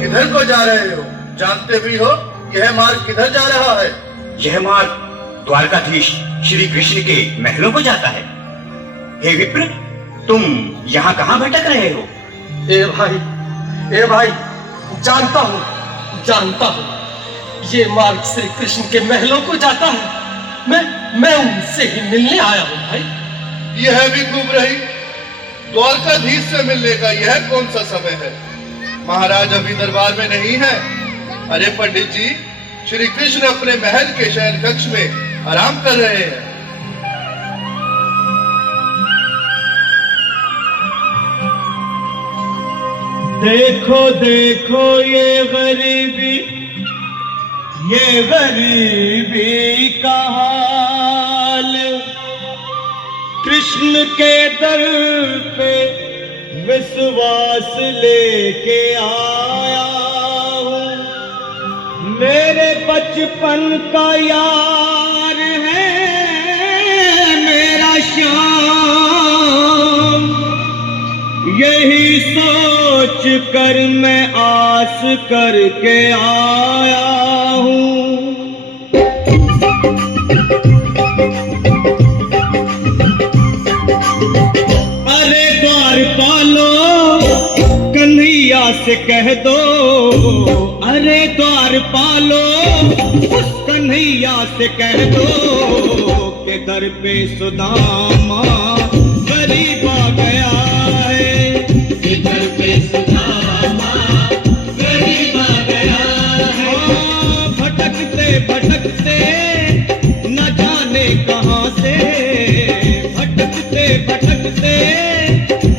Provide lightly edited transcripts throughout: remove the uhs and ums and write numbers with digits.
किधर को जा रहे हो? जानते भी हो यह मार्ग किधर जा रहा है? यह मार्ग द्वारकाधीश श्री कृष्ण के महलों को जाता है। हे विप्र, तुम यहाँ कहाँ भटक रहे हो? ए भाई, जानता हूँ, ये मार्ग श्री कृष्ण के महलों को जाता है। मैं उनसे ही मिलने आया हूँ भाई। यह भी खूब रही, द्वारकाधीश से मिलने का यह कौन सा समय है? महाराज अभी दरबार में नहीं है। अरे पंडित जी, श्री कृष्ण अपने महल के शयन कक्ष में आराम कर रहे हैं। देखो देखो ये गरीबी का हाल, कृष्ण के दर पे विश्वास लेके आया हूँ। मेरे बचपन का यार है मेरा श्याम, यही सोच कर मैं आस करके आया हूँ। अरे द्वारपालो कन्हैया से कह दो, अरे द्वारपालो उस कन्हैया से कह दो कि दर पे सुदामा गरीब आ गया है। दर पे सुदामा गरीब आ गया है। भटकते भटकते न जाने कहाँ से, भटकते भटकते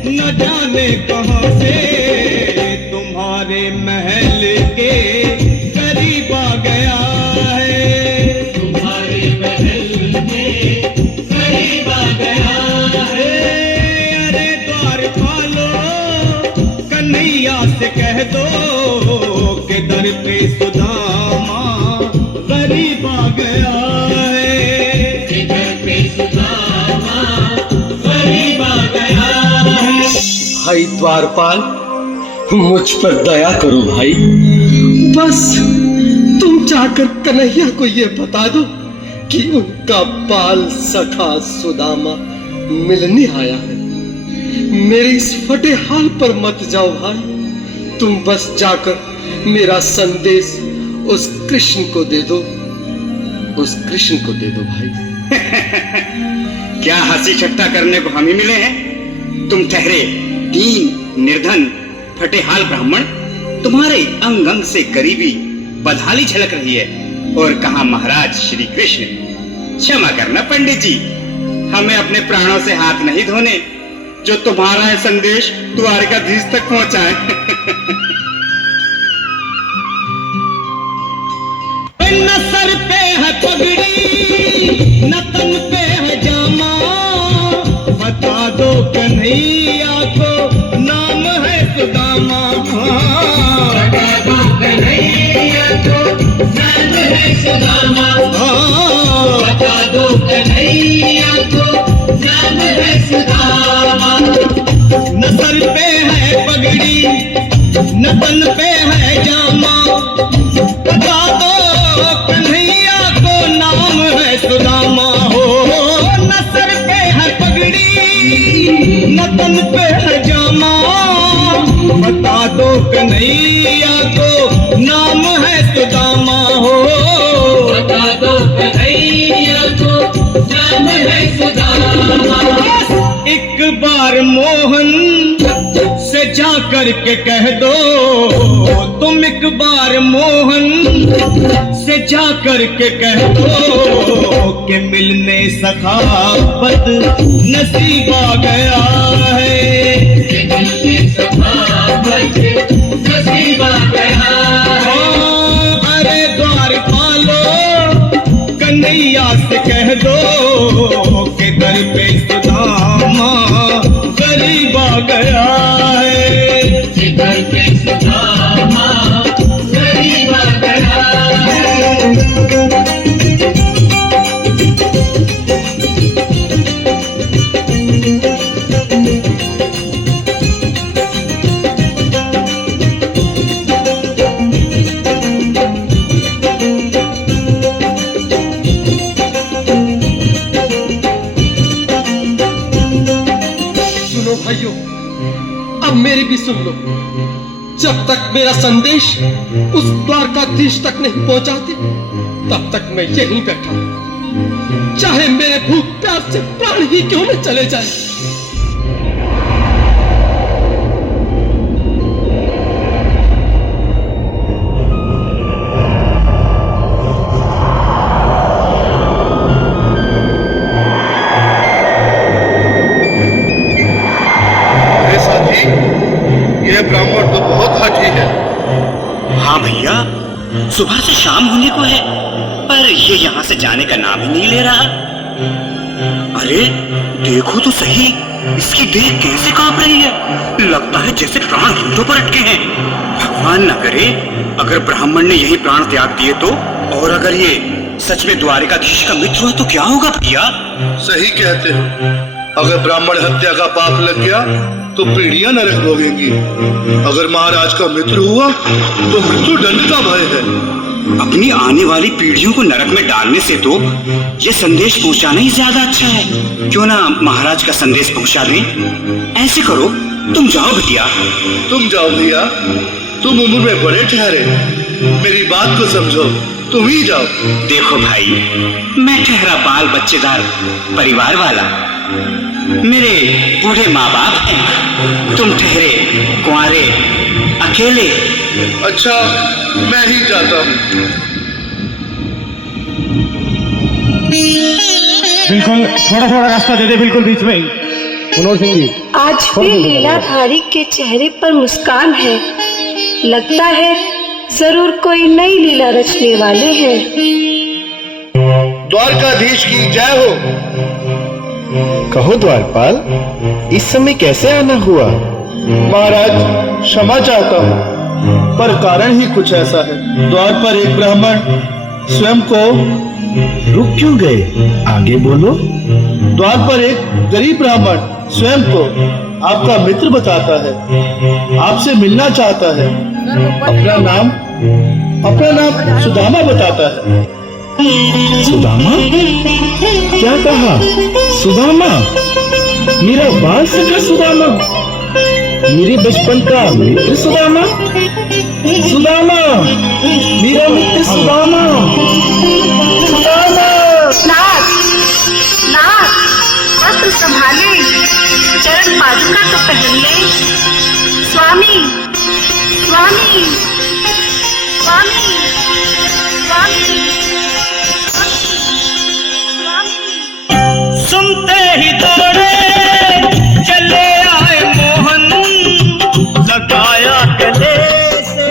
न जाने कहाँ से तुम्हारे महल के करीब आ गया है। तुम्हारे महल के करीब आ गया है। अरे द्वारपालो कन्हैया से कह दो कि दर पे सुदामा गरीब आ गया है। दर पे सुदामा गरीब आ गया है। भाई द्वारपाल, मुझ पर दया करो भाई। बस तुम जाकर कन्हैया को ये बता दो कि उनका बाल सखा सुदामा मिलने आया है। मेरे इस फटे हाल पर मत जाओ भाई। तुम बस जाकर मेरा संदेश उस कृष्ण को दे दो, उस कृष्ण को दे दो भाई। क्या हंसी ठट्टा करने को हम ही मिले हैं? तुम ठहरे दीन निर्धन फटेहाल ब्राह्मण, तुम्हारे अंग अंग से गरीबी बदहाली झलक रही है। और कहा महाराज श्री कृष्ण। क्षमा करना पंडित जी, हमें अपने प्राणों से हाथ नहीं धोने जो तुम्हारा है संदेश द्वारकाधीश तक पहुंचाए। न सर पे है पगड़ी न तन पे है जामा, बता दो कन्हैया को नाम है सुदामा। बता दो कन्हैया को नाम है सुदामा। बता दो कन्हैया को नाम है सुदामा। न सर पे है पगड़ी न तन पे है जामा, बता दो कन्हैया को नाम है सुदामा। हो न सर पे है पगड़ी न तन पे है जामा, बता दो कन्हैया को नाम है सुदामा। हो बता दो कन्हैया को नाम है सुदामा। एक बार मोहन से जा करके कह दो, तुम एक बार मोहन से जा करके कह दो कि मिलने सखावत नसीब आ गया है। मिलने सखावत नसीब आ गया है। अरे द्वारपालो कन्हैया से कह दो कि दर पे सुदामा गरीब आ गया है। दर पे सुदामा गरीब आ गया है। जब तक मेरा संदेश उस द्वारकाधीश तक नहीं पहुंचाते तब तक मैं यहीं बैठा हूं, चाहे मेरे भूख प्यास से प्राण ही क्यों न चले जाए। ये ब्राह्मण तो बहुत हठी है। हाँ भैया, सुबह से शाम होने को है पर ये यहाँ से जाने का नाम ही नहीं ले रहा। अरे देखो तो सही, इसकी देह कैसे कांप रही है, लगता है जैसे प्राण होठों पर अटके हैं। भगवान न करे अगर ब्राह्मण ने यही प्राण त्याग दिए तो, और अगर ये सच में द्वारिकाधीश का मित्र हुआ तो क्या होगा भैया? सही कहते हो, अगर ब्राह्मण हत्या का पाप लग गया तो पीढ़ियां नरक भोगेंगी। अगर महाराज का मित्र हुआ तो मृत्यु दंड का भय है। अपनी आने वाली पीढ़ियों को नरक में डालने से तो ये संदेश पहुंचाना ही ज्यादा अच्छा है। क्यों ना महाराज का संदेश पहुंचा दें? ऐसे करो, तुम जाओ बिटिया। तुम जाओ भैया, तुम उम्र में बड़े ठहरे, मेरी बात को समझो, तुम ही जाओ। देखो भाई, मैं ठहरा बाल बच्चेदार परिवार वाला, मेरे बूढ़े माँ बाप हैं, तुम ठहरे कुंवारे अकेले। अच्छा, मैं ही जाता हूँ। बिल्कुल थोड़ा थोड़ा रास्ता दे दे, बिल्कुल बीच में ही। मनोहर सिंह जी, आज भी लीलाधारी के चेहरे पर मुस्कान है, लगता है जरूर कोई नई लीला रचने वाले हैं। द्वारकाधीश की जय हो। कहो द्वारपाल, इस समय कैसे आना हुआ? महाराज, क्षमा चाहता हूँ, पर कारण ही कुछ ऐसा है। द्वार पर एक ब्राह्मण स्वयं को रुक क्यों गए? आगे बोलो। द्वार पर एक गरीब ब्राह्मण स्वयं को आपका मित्र बताता है, आपसे मिलना चाहता है। अपना नाम सुदामा बताता है। सुदामा? क्या कहा? सुदामा? मेरा बाल सखा सुदामा? मेरे बचपन का मित्र सुदामा? सुदामा, मेरा मित्र सुदामा। सुदामा! नाथ, नाथ, वस्त्र संभाले, चरण पादुका तो पहन ले। स्वामी, स्वामी, स्वामी, स्वामी, स्वामी। सुनते ही दौड़े चले आए मोहन, लगाया गले से।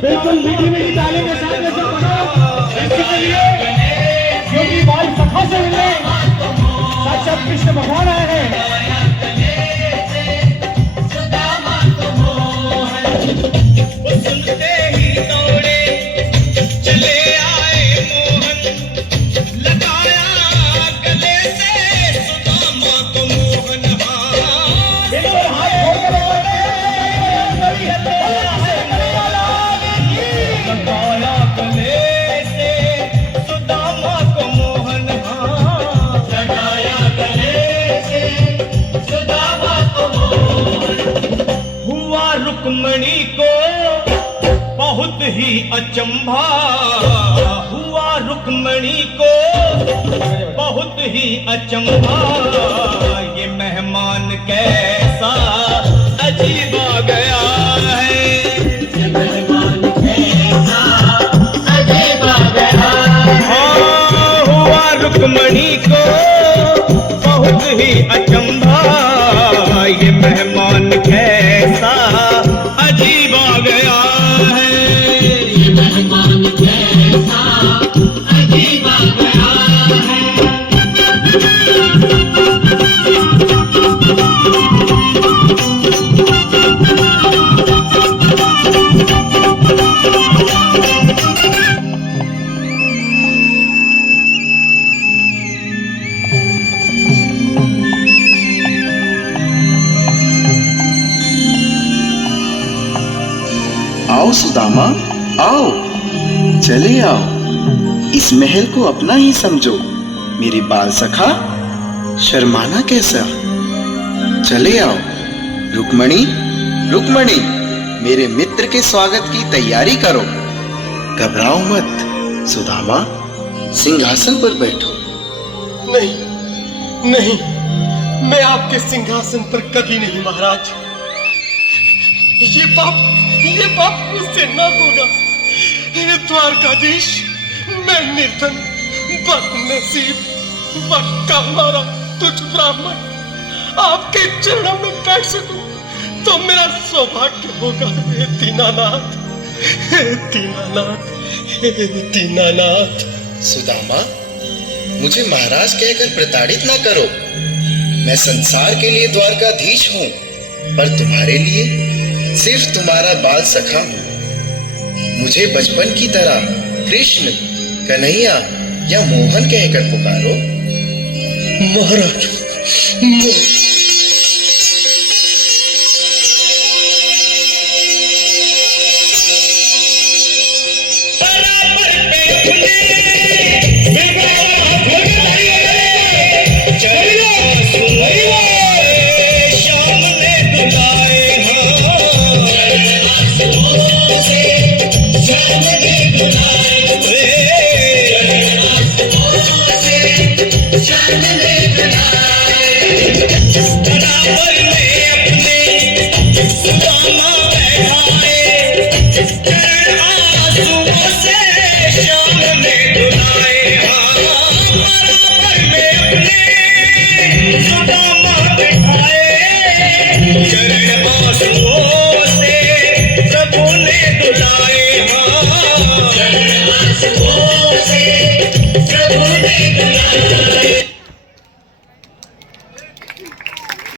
बिल्कुल मीठी मीठी ताली के साथ में सब बनो इसके लिए, क्योंकि बाल सखा से मिले साक्षात कृष्ण भगवान आए हैं। सुनते ही दौड़े चले आए मोहन, लगाया गले से सुदामा को मोहन। लगाया गले से सुदामा को मोहन, लगाया गले से सुदामा को मोहन। हुआ रुक्मणी को बहुत ही अचंभा, हुआ रुक्मणी को बहुत ही अचंभा, ये मेहमान कैसा अजीब आ गया है। ये मेहमान कैसा अजीब आ गया है। हाँ, हुआ रुक्मणी को बहुत ही अचंभा, ये मेहमान कैसा अजीब आ गया है। ये मेहमान कैसा अजीब आ गया है। आओ सुदामा, आओ, चले आओ, इस महल को अपना ही समझो। मेरी बाल सखा, शर्माना कैसा? चले आओ। रुक्मणी, रुक्मणी, मेरे मित्र के स्वागत की तैयारी करो। घबराओ मत सुदामा, सिंहासन पर बैठो। नहीं नहीं, मैं आपके सिंहासन पर कभी नहीं महाराज। ये पाप मुझसे ना होगा। हे द्वारकाधीश, मैं निर्धन, बदनसीब, बक्का मारा तुझ ब्राह्मण आपके चरणों में बैठ सकूं तो मेरा सौभाग्य होगा। हे दीनानाथ, हे दीनानाथ, हे दीनानाथ। सुदामा, मुझे महाराज कहकर प्रताड़ित ना करो। मैं संसार के लिए द्वारकाधीश हूँ, पर तुम्हारे लिए सिर्फ तुम्हारा बाल सखा हूँ। मुझे बचपन की तरह कृष्ण, कन्हैया या मोहन कहकर पुकारो। महाराज,